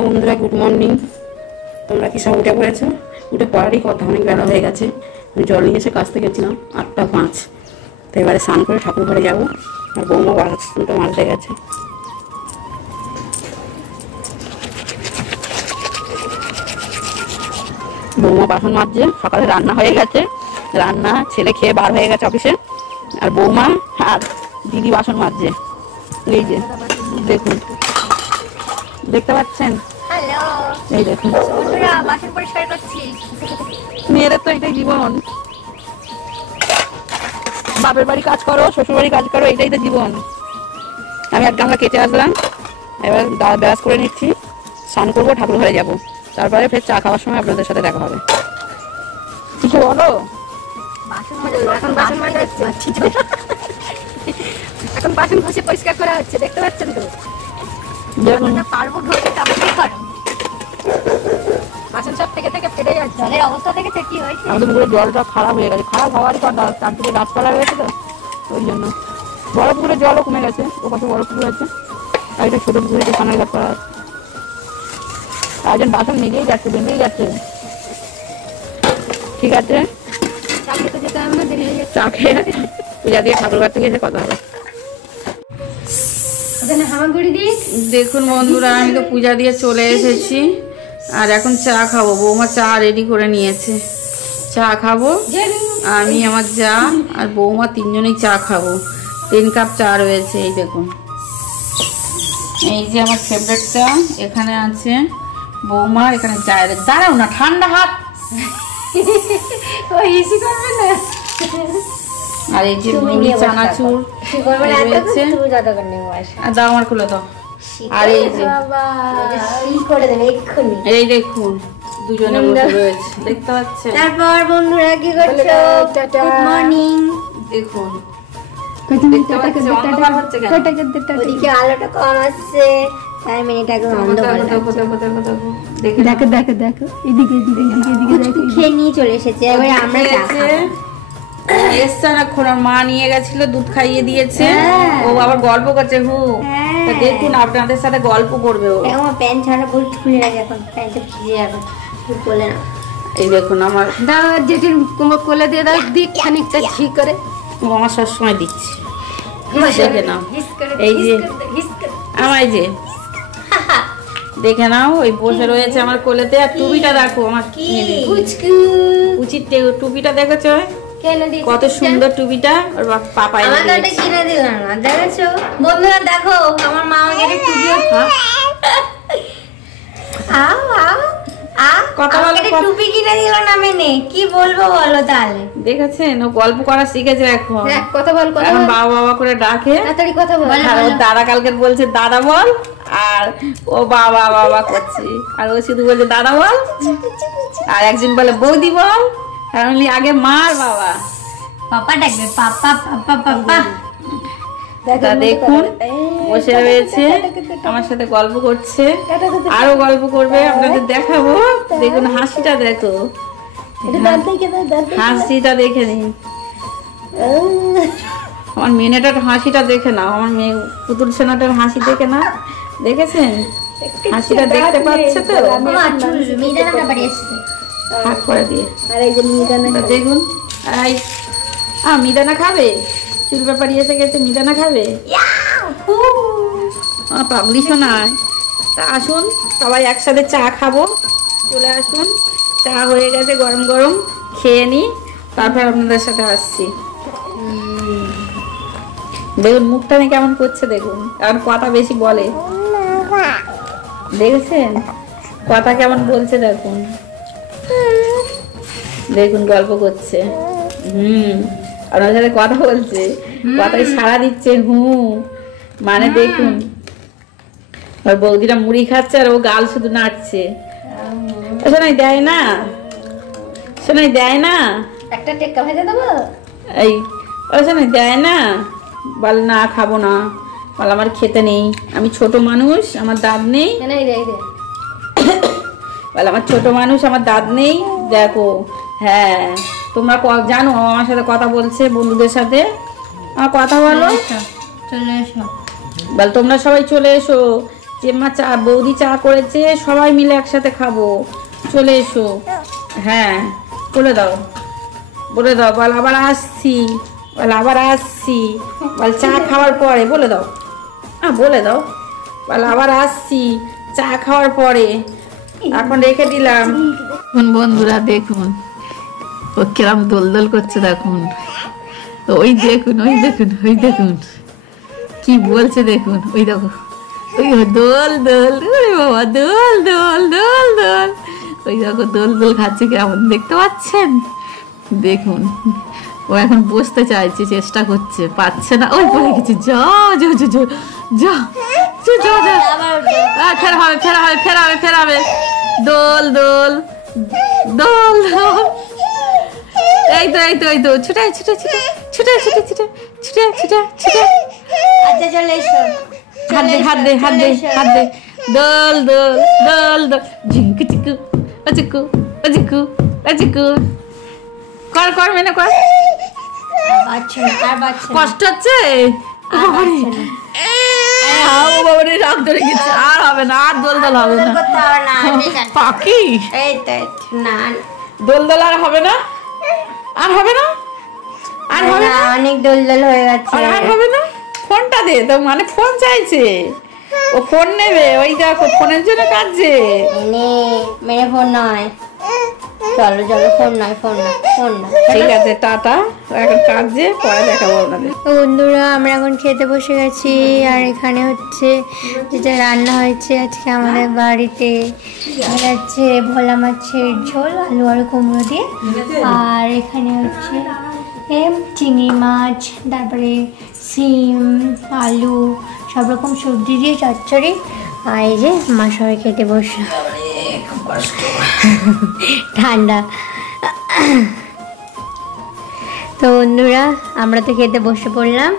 বন্ধুরা good morning. তোমরা কি সব উঠে পড়েছো? উঠে পড়ারই কথা, অনেক বেলা হয়ে গেছে। আমি জল নিয়ে এসে কাচতে গেছিলাম 8টা 5। তো এবারে স্নান করে ঠাকুর ঘরে যাবো। আর বৌমা বাসনটা মাজতে গেছে। বৌমা বাসন মাজছে, সকালে রান্না হয়ে গেছে। রান্না ছেলে খেয়ে বার হয়ে গেছে অফিসে। আর বৌমা আর দিদি বাসন মাজছে। এই যে দেখুন, দেখতে পাচ্ছেন? এই দেখুন, মেয়েদের তো এটাই জীবন। বাপের বাড়ি কাজ করো, শ্বশুর বাড়ি কাজ করো, এটাই তো জীবন। আমি এক গামলা কেটে আসলাম, এবার দাঁত ব্রাশ করে নিচ্ছি, স্নান করবো, ঠাকুর ঘরে যাবো। তারপরে ফের চা খাওয়ার সময় আপনাদের সাথে দেখা হবে। কিছু বলো। এখন বাসন ঘষে পরিষ্কার করা হচ্ছে, দেখতে পাচ্ছেন তো? দেখুন পারবো ঘষে, তারপর কি করো? বাসন সব থেকে থেকে ফেটে যাচ্ছে। জলের অবস্থা থেকে কি হয়েছে? আমাদের পুকুরের জলটা খারাপ হয়ে গেছে। খারাপ হওয়ারই কথা, তার থেকে গাছপালা রয়েছে তো, ওই জন্য। বড় পুকুরের জলও কমে গেছে, ও পাশে বড় পুকুর আছে, আর এটা ছোট পুকুরে কানায় গাছ করা আছে। একজন বাসন নিজেই যাচ্ছে, বেঁধেই যাচ্ছে। ঠিক আছে, চা খেতে যেতে আমরা দেরি হয়ে যাচ্ছে। চা খেয়ে পূজা দিয়ে ঠাকুর ঘর থেকে এসে কথা হবে। দেখুন বন্ধুরা, আমি তো পূজা দিয়ে চলে এসেছি, আর এখন চা খাবো। বৌমা চা রেডি করে নিয়েছে, চা খাবো। আমি, আমার যা আর বৌমা তিনজনেই চা খাবো। 3 কাপ চা রয়েছে। এই দেখুন, এই যে আমার ফেভারিট চা এখানে আছে। বৌমা এখানে চা, দাঁড়াও না, ঠান্ডা হাত। আর এই যে মুড়ি চানাচুর রয়েছে, দাও আমার খুলে দাও। আর এই যে এই দেখুন, দুজনে বসে রয়েছে, দেখতে পাচ্ছেন? তারপর বন্ধুরা কি করছো? Good morning. দেখুন, দেখতে পাচ্ছেন অন্ধকার হচ্ছে কেন? ওদিকে আলোটা কম আসছে, তাই মিনিটটাকে বন্ধ করে দেখো দেখো দেখো, এদিকে এদিকে এদিকে এদিকে দেখো। খেয়ে নিয়ে চলে এসেছে, এবার আমরা চা খাবো। এসছে না, খোড়া মা নিয়ে গেছিল, দুধ খাইয়ে দিয়েছে। ও আবার গল্প করছে। তা দেখুন, আপনাদের সাথে গল্প করবে ও। আমার প্যান্ট ছাড়া বুট খুলে রাখে, এখন প্যান্টটা ভিজে যাবে, বলে না। এই দেখুন, আমার দাও যেটির কোলে দিয়ে দাও, দিক খানিকটা ঠিক করে। ও আমার সবসময় দিচ্ছে, দেখে নাও। এই যে আমার, এই যে দেখে নাও, ওই বসে রয়েছে আমার কোলেতে। আর টুপিটা দেখো আমার, উচিত টুপিটা দেখেছো? কত সুন্দর টুপিটা, ওর পাপা আমাকে কিনে দিলাম না, দেখেছো বন্ধুরা? দেখো আমার মা আমাকে একটা টুপি কিনে দিল না, মেনে কি বলবো বলো তাহলে? দেখেছেন, ও গল্প করা শিখেছে এখন। কথা বল, এখন বাবা বাবা করে ডাকে। তাড়াতাড়ি কথা বল। আর ওর দাদা কালকে বলছে দাদা বল, আর ও বাবা বাবা করছে। আর ও শুধু বলছে দাদা বল, আর একজন বলে বৌদি বল। আর আগে মা আর বাবা, পাপা ডাকবে, পাপা পাপা পাপা। দেখুন বসে রয়েছে, আমার সাথে গল্প করছে, আরো গল্প করবে, আপনাদের দেখাবো। দেখুন হাসিটা, দেখো হাসিটা, দেখে নিন আমার মেয়েটার হাসিটা, দেখে না আমার মেয়ে পুতুল সেনাটার হাসি, দেখে না? দেখেছেন হাসিটা? দেখতে পাচ্ছে তো? হাত করে দিয়ে দেখুন। মিদানা খাবে, চুল ব্যাপারি এসে গেছে, মিদানা খাবে। পাবলিশ নয়। তা আসুন সবাই একসাথে চা খাবো, চলে আসুন। চা হয়ে গেছে, গরম গরম খেয়ে নি, তারপর আপনাদের সাথে আসছি। দেখুন মুখটা নিয়ে কেমন করছে, দেখুন এখন কথা বেশি বলে, দেখেছেন কথা কেমন বলছে, দেখুন দেখুন গল্প করছে। আপনার সাথে কথা বলছে, কথায় সাড়া দিচ্ছে। মানে দেখুন, আর বৌদিরা মুড়ি খাচ্ছে, আর ও গাল শুধু নাড়ছে। শোনাই দেয় না, শোনাই দেয় না, একটা টেক্কা ভেজে দেবো। এই শোনাই দেয় না, বল না খাবো না, বল আমার খেতে নেই, আমি ছোট মানুষ, আমার দাঁত নেই। বল আমার ছোট মানুষ, আমার দাঁত নেই। দেখো, হ্যাঁ তোমরা জানো আমার সাথে কথা বলছে, বন্ধুদের সাথে কথা বলো। চলে এসো, বল তোমরা সবাই চলে এসো, জেম্মা চা, বৌদি চা করেছে, সবাই মিলে একসাথে খাবো, চলে এসো। হ্যাঁ বলে দাও, বলে দাও, বল আবার আসছি, বল আবার আসছি, বল চা খাওয়ার পরে, বলে দাও, বলে দাও, বল আবার আসছি চা খাওয়ার পরে। এখন রেখে দিলাম। বন্ধুরা দেখুন ও কিরম দোল করছে, দেখুন ওই দেখুন, ওই দেখুন, ওই দেখুন কি বলছে, দেখুন ওই দেখো, ওই দোল দোল, ওরে বাবা দোল দোল দোল দোল, ওই দেখো দোল দোল খাচ্ছে কেমন দেখতে পাচ্ছেন। দেখুন ও এখন বসতে চাইছে, চেষ্টা করছে, পাচ্ছে না, ওই পড়ে গেছে। যাও যাও যাও যাও যাও যাও যাও, ফেরা হবে ফেরা হবে ফেরা হবে ফেরা হবে, দোল দোল দোল দোল, এই তো এই তো এই তো, ছুটে ছুটে ছুটে ছুটে ছুটে ছুটে ছুটে ছুটে ছুটে, আচ্ছা চলে এসো, হাত দে হাত দে হাত দে হাত দে, দোল দোল দোল দোল, ঝিঙ্কু চিকু অচিকু অচিকু অচিকু, কর কর মেনে কর। কষ্ট হচ্ছে, রাগ ধরে গেছে, আর হবে না, আর দোল দোল হবে না, পাখি দোল দোল আর হবে না, আর হবে না, আর হবে না, অনেক দোল দোল হয়ে গেছে, আর হবে না। ফোনটা দে তো, মানে ফোন চাইছে, ও ফোন নেবে, ওই দেখো ফোনের জন্য কাঁদছে। মেরে ফোন নয়, চলো চলো, ফোন নয় ফোন নয় ফোন নয়, ঠিক আছে টাটা, এখন কাঁদছে, পরে দেখাবো আপনাদের। বন্ধুরা আমরা এখন খেতে বসে গেছি, আর এখানে হচ্ছে যেটা রান্না হয়েছে আজকে আমাদের বাড়িতে, হচ্ছে ভোলা মাছের ঝোল, আলু আর কুমড়ো দিয়ে, আর এখানে হচ্ছে চিংড়ি মাছ, তারপরে সিম, আলু, সব রকম সবজি দিয়ে চচ্চড়ি, আর এই যে মা সবাই খেতে বসে, ঠান্ডা। তো বন্ধুরা আমরা তো খেতে বসে পড়লাম,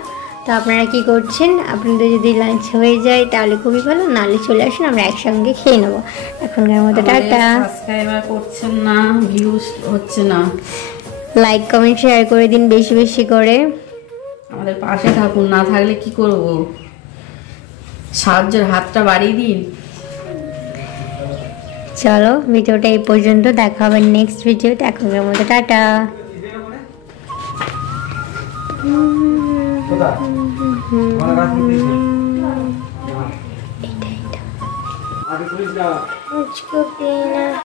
তো আপনারা কি করছেন? আপনাদের যদি লাঞ্চ হয়ে যায় তাহলে খুবই ভালো, নাহলে চলে আসুন, আমরা একসঙ্গে খেয়ে নেবো। এখনকার মতো টাটা। সাবস্ক্রাইবার করছেন না, ভিউজ হচ্ছে না, লাইক কমেন্ট শেয়ার করে দিন বেশি বেশি করে, আমাদের পাশে থাকুন, না থাকলে কি করব, সাহায্যের হাতটা বাড়িয়ে দিন। চলো ভিডিওটা এই পর্যন্ত, দেখা হবে নেক্সট ভিডিওতে, এখনকার মতো টাটা। এটা